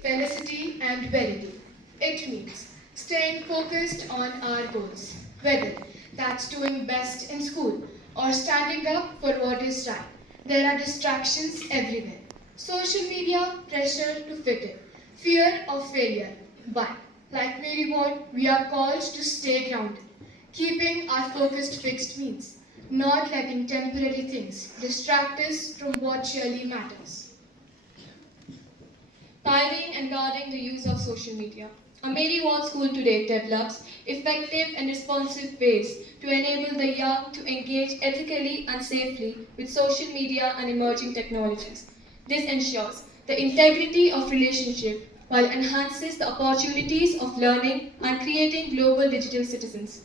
felicity, and well-being. It means staying focused on our goals, whether that's doing best in school or standing up for what is right. There are distractions everywhere. Social media, pressure to fit in, fear of failure. But, like Mary Ward, we are called to stay grounded. Keeping our focus fixed means not letting temporary things distract us from what really matters. Timing and guarding the use of social media. A Mary Ward School today develops effective and responsive ways to enable the young to engage ethically and safely with social media and emerging technologies. This ensures the integrity of relationship while enhances the opportunities of learning and creating global digital citizens.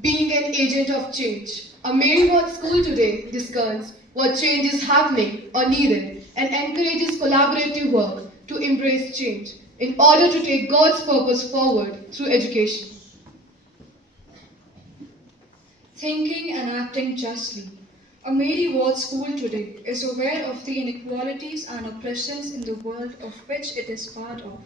Being an agent of change. A Mary Ward school today discerns what change is happening or needed and encourages collaborative work to embrace change in order to take God's purpose forward through education. Thinking and acting justly. A Mary Ward school today is aware of the inequalities and oppressions in the world of which it is part of,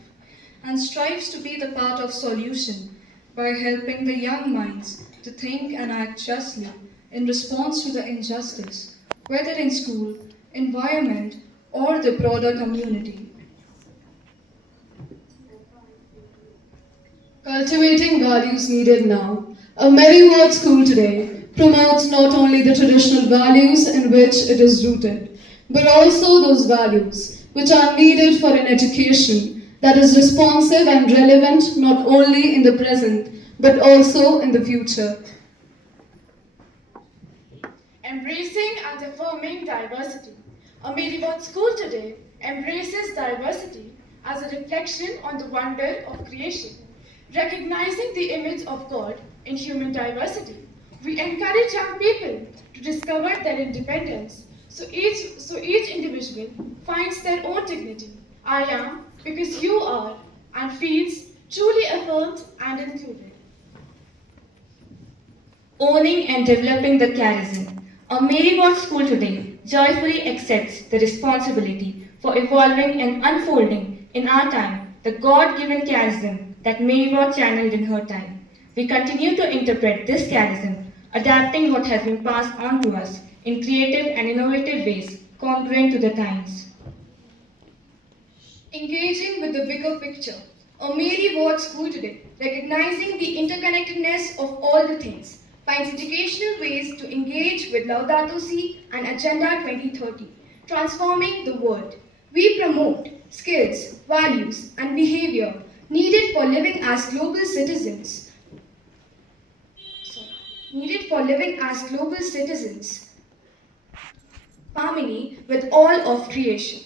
and strives to be the part of solution by helping the young minds to think and act justly in response to the injustice, whether in school, environment, or the broader community. Cultivating values needed now. A Mary Ward school today promotes not only the traditional values in which it is rooted, but also those values which are needed for an education that is responsive and relevant not only in the present but also in the future. Embracing and affirming diversity. A Mary Ward school today embraces diversity as a reflection on the wonder of creation. Recognizing the image of God in human diversity, we encourage young people to discover their independence so each individual finds their own dignity. I am because you are and feels truly affirmed and included. Owning and developing the charism. A Mary Ward school today joyfully accepts the responsibility for evolving and unfolding in our time the God-given charism that Mary Ward channeled in her time. We continue to interpret this charism, adapting what has been passed on to us in creative and innovative ways congruent to the times. Engaging with the bigger picture. A Mary Ward school today, recognizing the interconnectedness of all the things, finds educational ways to engage with Laudato Si and Agenda 2030, transforming the world. We promote skills, values, and behavior needed for living as global citizens. Sorry, needed for living as global citizens harmony with all of creation.